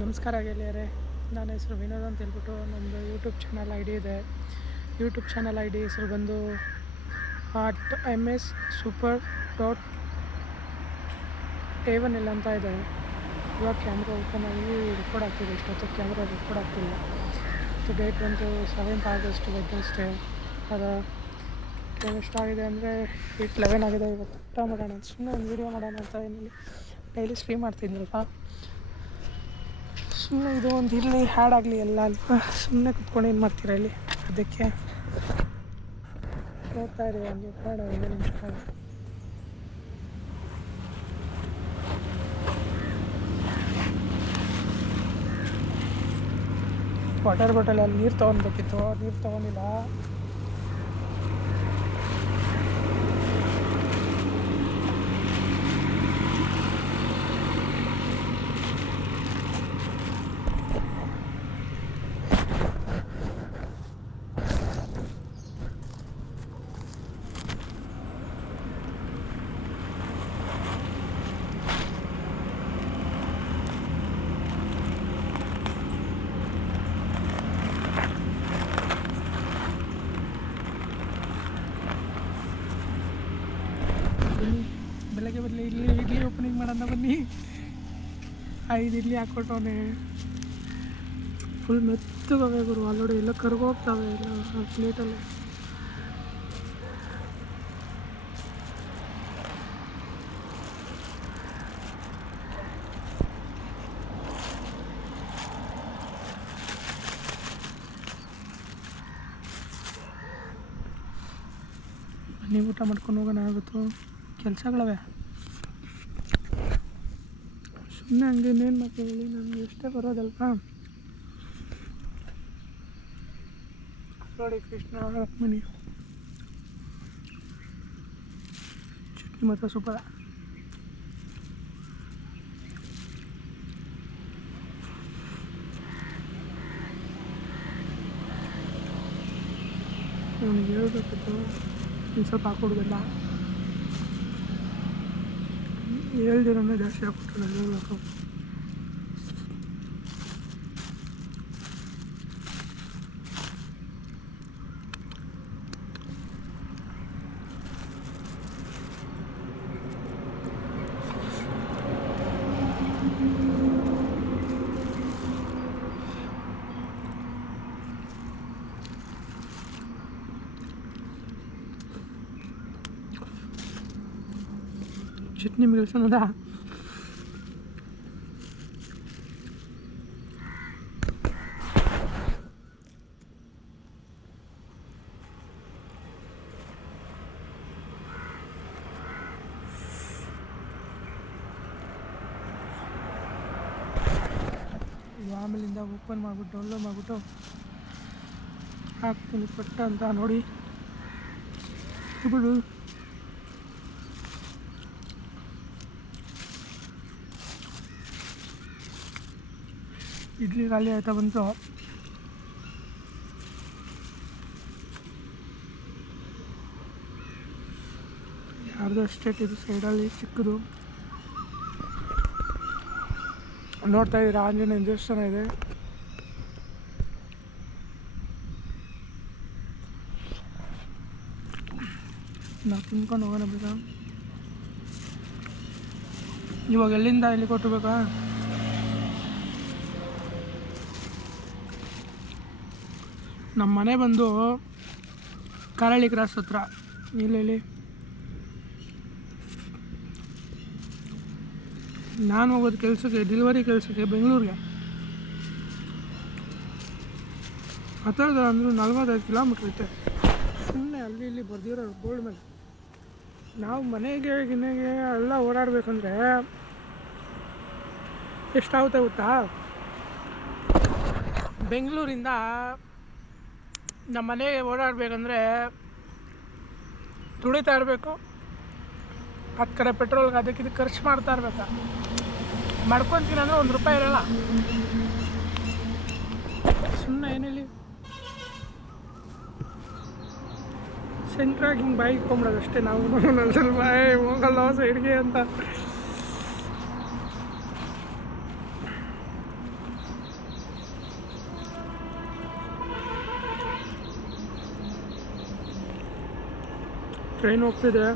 ನಮಸ್ಕಾರ ಗೆಳೆಯರೇ, ನನ್ನ ಹೆಸರು ವಿನೋದ್ ಅಂತ ಹೇಳ್ಬಿಟ್ಟು ನಮ್ಮದು ಯೂಟ್ಯೂಬ್ ಚಾನಲ್ ಐ ಡಿ ಇದೆ. ಯೂಟ್ಯೂಬ್ ಚಾನಲ್ ಐ ಡಿ ಹೆಸರು ಬಂದು @ms_super.a1l ಅಂತ ಇದೆ. ಇವಾಗ ಕ್ಯಾಮ್ರಾ ಓಪನ್ ಆಗಿ ರೆಕಾರ್ಡ್ ಆಗ್ತಿದೆ. ಇಷ್ಟೊತ್ತು ಕ್ಯಾಮ್ರಾ ರೆಕಾರ್ಡ್ ಆಗ್ತಿಲ್ಲ. ಡೇಟ್ ಬಂದು 7th August ವೆಡ್ನೆಸ್ಡೇ. ಅದು ಟೈಮ್ ಎಷ್ಟಾಗಿದೆ ಅಂದರೆ 8:11 ಆಗಿದೆ. ಇವತ್ತು ಊಟ ಮಾಡೋಣ ಅಂತ ಸುಮ್ಮನೆ ಒಂದು ವೀಡಿಯೋ ಮಾಡೋಣ ಅಂತ ಏನಿಲ್ಲ, ಡೈಲಿ ಸ್ಟ್ರೀಮ್ ಮಾಡ್ತಿದ್ನಲ್ವ, ಸುಮ್ಮನೆ ಇದು ಒಂದು ಇರಲಿ, ಹ್ಯಾಡ್ ಆಗಲಿ ಎಲ್ಲ ಅಲ್ವಾ, ಸುಮ್ಮನೆ ಕುತ್ಕೊಂಡು ಏನು ಮಾಡ್ತೀರಾ ಇಲ್ಲಿ, ಅದಕ್ಕೆ ನೋಡ್ತಾ ಇರಿ. ಹಂಗೆ ಬೇಡ 5 ನಿಮಿಷ ವಾಟರ್ ಬಾಟಲಲ್ಲಿ ನೀರು ತೊಗೊಳ್ಬೇಕಿತ್ತು, ನೀರು ತೊಗೊಂಡಿಲ್ಲ. ಬೆಳಗ್ಗೆ ಬರಲಿ, ಇಡ್ಲಿ ಓಪನಿಂಗ್ ಮಾಡೋಣ ಬನ್ನಿ. 5 ಇಡ್ಲಿ ಹಾಕ್ಕೊಟ್ಟವನೆ, ಫುಲ್ ಮೆತ್ತಗವೆ ಗುರು. ಆಲ್ರೆಡಿ ಎಲ್ಲ ಕರ್ಗೋಗ್ತವೆ ಎಲ್ಲ ಪ್ಲೇಟಲ್ಲಿ. ಬನ್ನಿ ಊಟ ಮಾಡ್ಕೊಂಡು ಹೋಗೋಣ. ಆಗುತ್ತೋ ಕೆಲಸಗಳವೆ, ಸುಮ್ಮನೆ ಹಂಗೆ ಇನ್ನೇನು ಮಾಡ್ತೀವಿ ಹೇಳಿ, ನನಗೆ ಎಷ್ಟೇ ಬರೋದಲ್ವಾ. ನೋಡಿ, ಕೃಷ್ಣ ರುಕ್ಮಿಣಿ ಚಟ್ನಿ ಮಾತ್ರ ಸೂಪರ್. ನನಗೆ ಹೇಳ್ಬೇಕಿತ್ತು, ಇನ್ನು ಸ್ವಲ್ಪ ಹಾಕೊಡೋದಿಲ್ಲ, ಹೇಳ್ದಿರನೇ ಜಾಸ್ತಿ ಹಾಕ್ಬಿಟ್ಟು ನಾನು ಹೇಳ್ಬೇಕು. ಚಟ್ನಿ ಮಿಲ್ಸೋಣದ. ಆಮೇಲಿಂದ ಓಪನ್ ಮಾಡಿಬಿಟ್ಟು ಡೌನ್ಲೋಡ್ ಮಾಡಿಬಿಟ್ಟು ಹಾಕ್ತೀನಿ ಪಟ್ಟ ಅಂತ ನೋಡಿ ಬಿಡು. ಇಡ್ಲಿ ಖಾಲಿ ಆಯ್ತಾ ಬಂತು. ಯಾರ್ದು ಎಸ್ಟೇಟ್ ಇದು ಸೈಡಲ್ಲಿ ಚಿಕ್ಕದು ನೋಡ್ತಾ ಇದ್ದೀರಾ, ಆಂಜನೇಯ ದೇವಸ್ಥಾನ ಇದೆ. ನಾವು ತಿನ್ಕೊಂಡು ಹೋಗೋಣ ಬೇಗ. ಇವಾಗ ಎಲ್ಲಿಂದ ಎಲ್ಲಿ ಕೊಟ್ಟಬೇಕಾ? ನಮ್ಮ ಮನೆ ಬಂದು ಕರಳಿ ಕ್ರಾಸ್ ಹತ್ರ. ಇಲ್ಲಿ ನಾನು ಹೋಗೋದು ಕೆಲಸಕ್ಕೆ, ಡೆಲಿವರಿ ಕೆಲಸಕ್ಕೆ ಬೆಂಗಳೂರಿಗೆ. ಹತ್ತಿರದ ಅಂದರೂ 45 ಕಿಲೋಮೀಟ್ರ್ ಐತೆ. ಸುಮ್ಮನೆ ಅಲ್ಲಿ ಇಲ್ಲಿ ಬರ್ದಿರೋ ಬೋರ್ಡ್ ಮೇಲೆ ನಾವು ಮನೆಗೆ ಎಲ್ಲ ಓಡಾಡಬೇಕಂದ್ರೆ ಎಷ್ಟಾಗುತ್ತೆ ಗೊತ್ತಾ? ಬೆಂಗಳೂರಿಂದ ನಮ್ಮ ಮನೆಗೆ ಓಡಾಡಬೇಕಂದ್ರೆ ದುಡಿತಾ ಇರಬೇಕು, 10 ಕಡೆ ಪೆಟ್ರೋಲ್ಗೆ ಅದಕ್ಕೆ ಇದು ಖರ್ಚು ಮಾಡ್ತಾ ಇರ್ಬೇಕಾ. ಮಾಡ್ಕೊತೀನಿ ಅಂದರೆ ₹1 ಇರೋಲ್ಲ. ಸುಮ್ಮನೆ ಏನಿಲ್ಲ, ಸೆಂಟ್ರಾಗಿ ಹಿಂಗೆ ಬಾಯಿಗೆ ಇಟ್ಕೊಂಬಿಡೋದು ಅಷ್ಟೇ. ನಾವು ಸ್ವಲ್ಪ ಹೋಗಲ್ಲ ಸೈಡ್ಗೆ ಅಂತ. ಟ್ರೈನ್ ಹೋಗ್ತಿದೆ.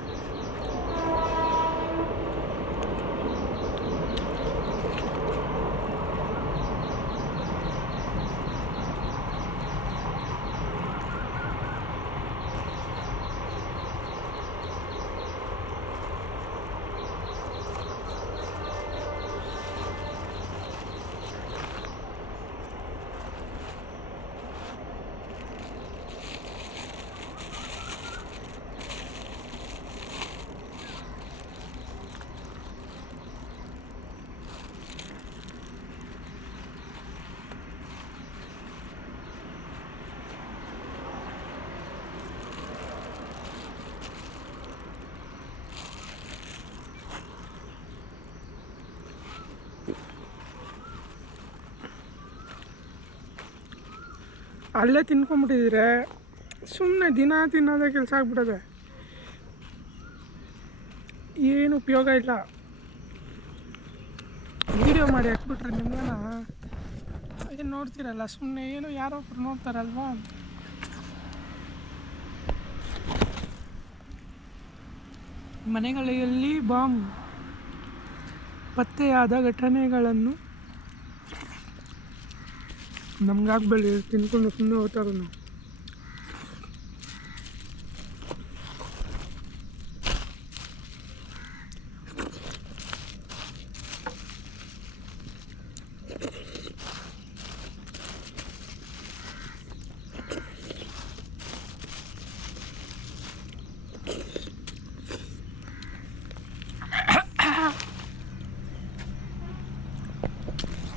ಅಲ್ಲೇ ತಿನ್ಕೊಂಬಿಟ್ಟಿದ್ರೆ ಸುಮ್ಮನೆ ದಿನ ತಿನ್ನೋದೇ ಕೆಲಸ ಆಗ್ಬಿಟ್ಟದೆ, ಏನು ಉಪಯೋಗ ಇಲ್ಲ. ವೀಡಿಯೋ ಮಾಡಿ ಹಾಕ್ಬಿಟ್ರೆ ನಿಮ್ಗೇನ ಏನು ನೋಡ್ತೀರಲ್ಲ, ಸುಮ್ಮನೆ ಏನು ಯಾರೋ ಒಬ್ರು ನೋಡ್ತಾರಲ್ವಾ. ಮನೆಗಳಲ್ಲಿ ಬಾಂಬ್ ಪತ್ತೆಯಾದ ಘಟನೆಗಳನ್ನು ನಮ್ಗಾಗಬೇಡಿ, ತಿನ್ಕೊಂಡು ಸುಮ್ಮನೆ ಹೋಗ್ತಾರೆ ನಾವು.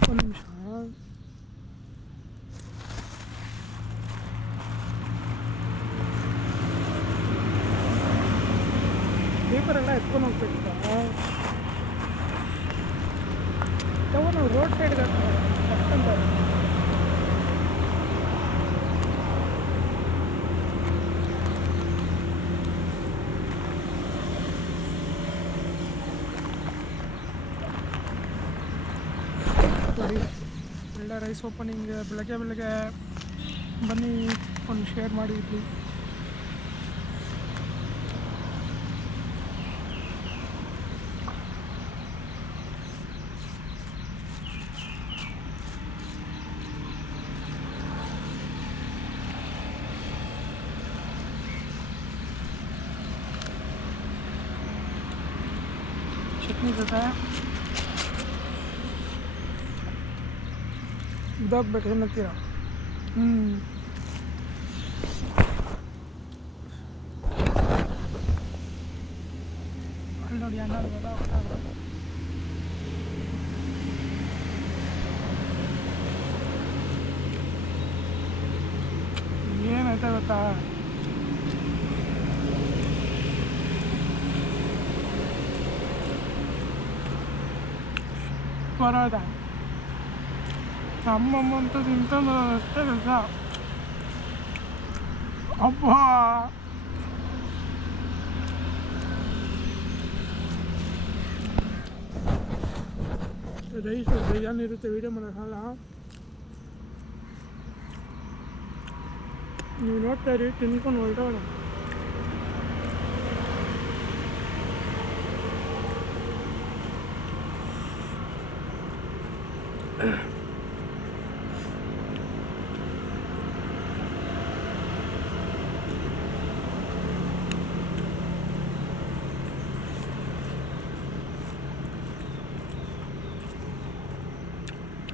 ಒಂದು ನಿಮಿಷ, ಪೇಪರೆಲ್ಲ ಎತ್ಕೊಂಡು ಹೋಗ್ಬೇಕಿತ್ತ ನಾವು ರೋಡ್ ಸೈಡ್ಗೆ ಹಾಕ್ತಾರೆ. ಒಳ್ಳೆ ರೈಸ್ ಓಪನಿಂಗ್ ಬೆಳಗ್ಗೆ ಬನ್ನಿ ಒಂದು ಶೇರ್ ಮಾಡಿದ್ವಿ. ಚಟ್ನಿ ಜೊತೆ ಇದಾಗಬೇಕು ಏನಂತೀರ? ಅಲ್ಲಿ ನೋಡಿ ಅನ್ನ ಏನಾಯ್ತಾ ಗೊತ್ತಾ, ಬರೋದ ನಮ್ಮಮ್ಮಂತೂ ತಿಂತಂದ್ರೆ ಅಷ್ಟೇ ಕೆಲಸ. ಅಬ್ಬಾ ರೈಸ್ ಬೇಜಾನಿರುತ್ತೆ, ವೀಡಿಯೋ ಮಾಡೋಕ್ಕಲ್ಲ. ನೀವು ನೋಡ್ತಾ ಇರಿ, ತಿನ್ಕೊಂಡು ಹೊರಟೋಣ.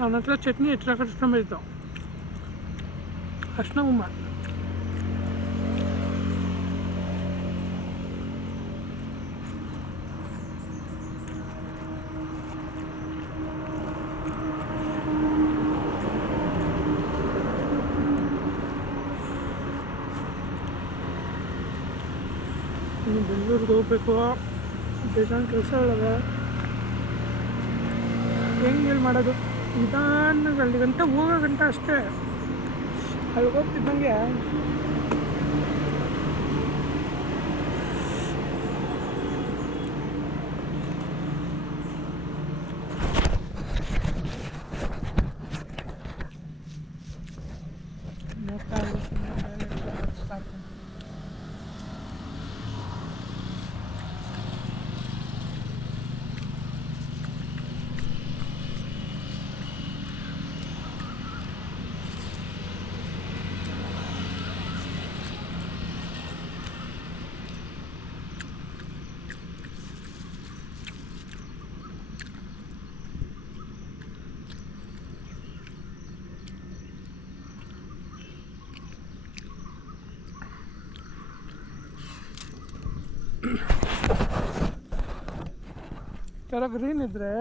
ಅವನ ಹತ್ರ ಚಟ್ನಿ ಎಚ್ಚರ ಕಟ್ಸ್ಕೊಂಬಿರ್ತಾವ, ಅರ್ಶಿನ ಉಮ್ಮ. ಇನ್ನು ಬೆಂಗಳೂರಿಗೆ ಹೋಗ್ಬೇಕು, ಬೇಜಾನ್ ಕೆಲಸ ಇದ್ದಾವೆ. ಹೆಂಗೆ ಮಾಡೋದು? ನಿಧಾನಕ್ಕೆ ಅಲ್ಲಿ ಗಂಟೆ ಹೋಗೋ ಗಂಟೆ ಅಷ್ಟೇ. ಅಲ್ಲಿ ಹೋಗ್ತಿದ್ದಂಗೆ ನೋಡ್ತಾ ಥರ ಗ್ರೀನ್ ಇದ್ದರೆ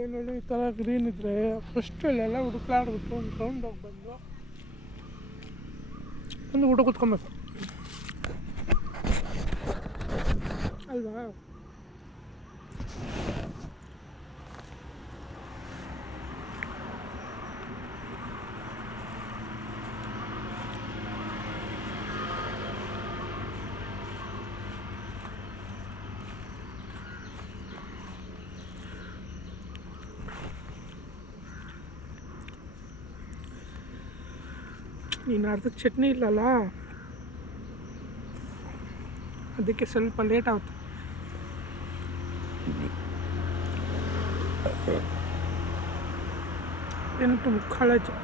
ಏನು ಹೇಳಿ, ಈ ಥರ ಗ್ರೀನ್ ಇದ್ದರೆ ಫಸ್ಟ್ ಇಲ್ಲೆಲ್ಲ ಹುಡುಕ್ಲಾಡ್ಬಿಟ್ಟು ಒಂದು ರೌಂಡ್ ಹೋಗಿ ಬಂದು ಒಂದು ಊಟ ಕೂತ್ಕೊಬೇಕು ಅಲ್ವಾ. ನೀನು ಅರ್ಧಕ್ಕೆ ಚಟ್ನಿ ಇಲ್ಲಲ್ಲ, ಅದಕ್ಕೆ ಸ್ವಲ್ಪ ಲೇಟ್ ಆಗುತ್ತೆ. ಎಂಟು ಮುಕ್ಕಾಲಾಯ್ತು.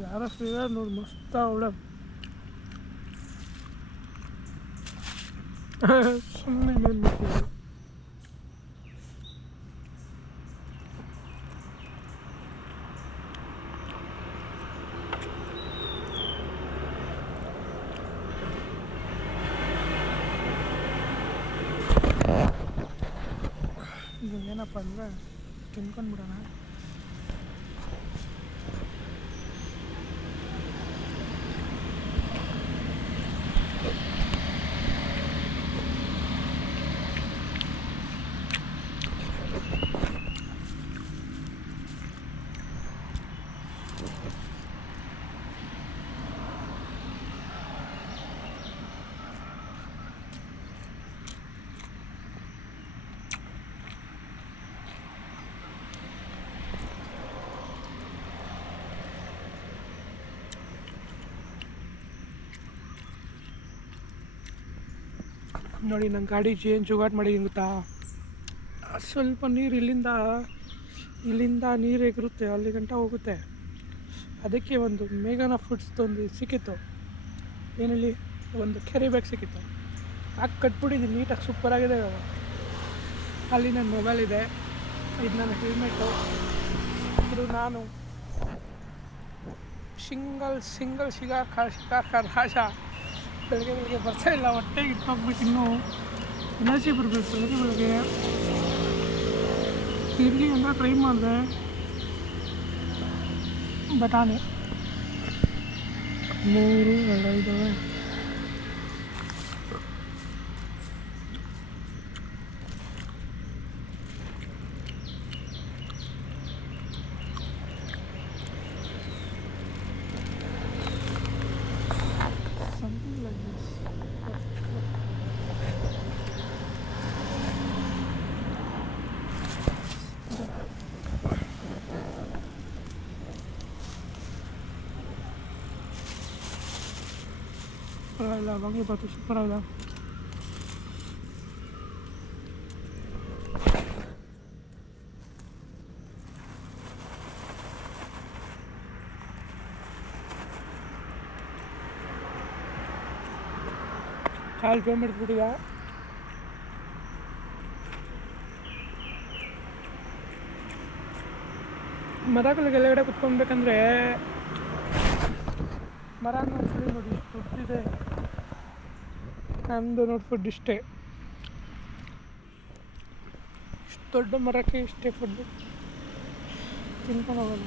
ಯಾರ ಫ್ರೀ ನೋಡಿ ಮಸ್ತ ಅವಳ ಸುಮ್ಮನೆ ಇನ್ನೇನು ಮಾಡ್ತೀವಿ. ಏನಪ್ಪ ಅಂದರೆ ತಿನ್ಕೊಂಡ್ಬಿಡೋಣ. ನೋಡಿ ನನ್ನ ಗಾಡಿ ಏನು ಜುಗಾಟ್ ಮಾಡಿದ್ದೀನಿ ಗೊತ್ತಾ, ಸ್ವಲ್ಪ ನೀರು ಇಲ್ಲಿಂದ ನೀರು ಎಗರುತ್ತೆ, ಅಲ್ಲಿ ಗಂಟ ಹೋಗುತ್ತೆ. ಅದಕ್ಕೆ ಒಂದು ಮೇಘನಾ ಫುಡ್ಸ್ದೊಂದು ಸಿಕ್ಕಿತ್ತು, ಏನಲ್ಲಿ ಒಂದು ಕ್ಯಾರಿ ಬ್ಯಾಗ್ ಸಿಕ್ಕಿತ್ತು, ಹಾಕಿ ಕಟ್ಬಿಟ್ಟಿದ್ದೀನಿ ನೀಟಾಗಿ ಸೂಪರಾಗಿದೆ. ಅಲ್ಲಿ ನನ್ನ ಮೊಬೈಲ್ ಇದೆ, ಇದು ನನ್ನ ಹೆಲ್ಮೆಟ್ಟು, ಇದು ನಾನು ಸಿಂಗಲ್ ಶಿಕಾರ್ ರಾಜ. ಬೆಳಗ್ಗೆ ಬರ್ತಾ ಇಲ್ಲ, ಹೊಟ್ಟೆಗೆ ಇಟ್ಟೋಗ್ಬೇಕು, ಇನ್ನೂ ಎನರ್ಜಿ ಬರಬೇಕು ಬೆಳಗ್ಗೆ. ಇರಲಿ ಅಂತ ಟ್ರೈ ಮಾಡಿದೆ, ಬಟಾಣಿ 3 2 ಇದ್ದಾವೆ. ಪರವಾಗಿಲ್ಲ, ವಾಂಗಿಬಾತು ಸೂಪರ್ ಆಗಿದೆ. ಕಾಲು ಪೇಮೆಂಟ್ ಬಿಟ್ಟಿದ. ಮರಗಳಿಗೆಲ್ಲಗಡೆ ಕುತ್ಕೊಬೇಕಂದ್ರೆ ಮರ ನೋಡ್ಕೊಳ್ಳಿ, ನೋಡಿ ದೊಡ್ಡದಿದೆ. ನಮ್ಮದು ನೋಡಿ ಫುಡ್ ಇಷ್ಟೇ, ಇಷ್ಟು ದೊಡ್ಡ ಮರಕ್ಕೆ ಇಷ್ಟೇ ಫುಡ್ಡು, ತಿನ್ಕೊಂಡು ಹೋಗೋಣ.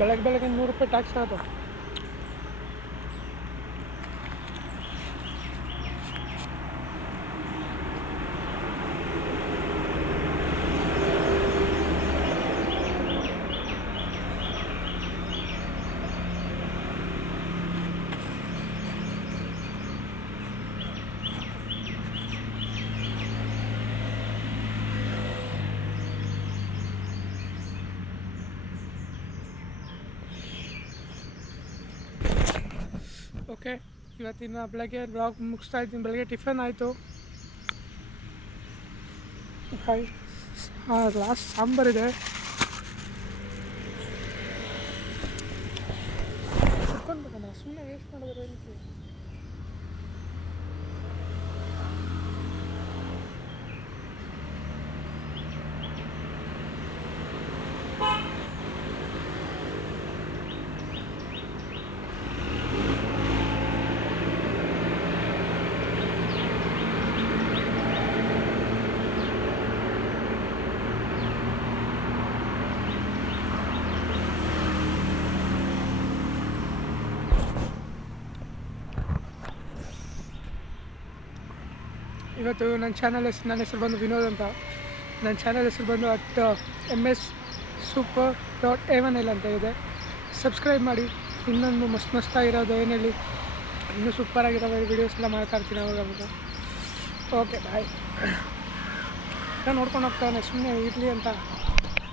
ಬೆಳಗ್ಗೆ 100 ರೂಪಾಯಿ ಟ್ಯಾಕ್ಸ್ ಆಗೋದು. ಓಕೆ, ಇವತ್ತಿನ ಬೆಳಗ್ಗೆ ಬ್ಲಾಗ್ ಮುಗಿಸ್ತಾ ಇದ್ದೀನಿ. ಬೆಳಗ್ಗೆ ಟಿಫನ್ ಆಯಿತು. ಲಾಸ್ಟ್ ಸಾಂಬಾರಿದೆ, ಕುತ್ಕೊಂಡ್ಬೇಕಣ್ಣ, ಸುಮ್ಮನೆ ವೇಸ್ಟ್ ಮಾಡಿದ್ರೆ ಏನಕ್ಕೆ. ಇವತ್ತು ನನ್ನ ಹೆಸರು ಬಂದು ವಿನೋದ್ ಅಂತ. ನನ್ನ ಚಾನಲ್ ಹೆಸರು ಬಂದು @mssuper.a1l ಅಂತ ಇದೆ. ಸಬ್ಸ್ಕ್ರೈಬ್ ಮಾಡಿ. ಇನ್ನೊಂದು ಮಸ್ತಾಗಿರೋದು ಏನು ಹೇಳಿ, ಇನ್ನೂ ಸೂಪರಾಗಿರೋ ವೀಡಿಯೋಸ್ ಎಲ್ಲ ಮಾಡ್ತಾ ಇರ್ತೀನಿ ಅವಾಗ. Okay bye. ನೋಡ್ಕೊಂಡು ಹೋಗ್ತಾನೆ ಸುಮ್ಮನೆ ಇರಲಿ ಅಂತ.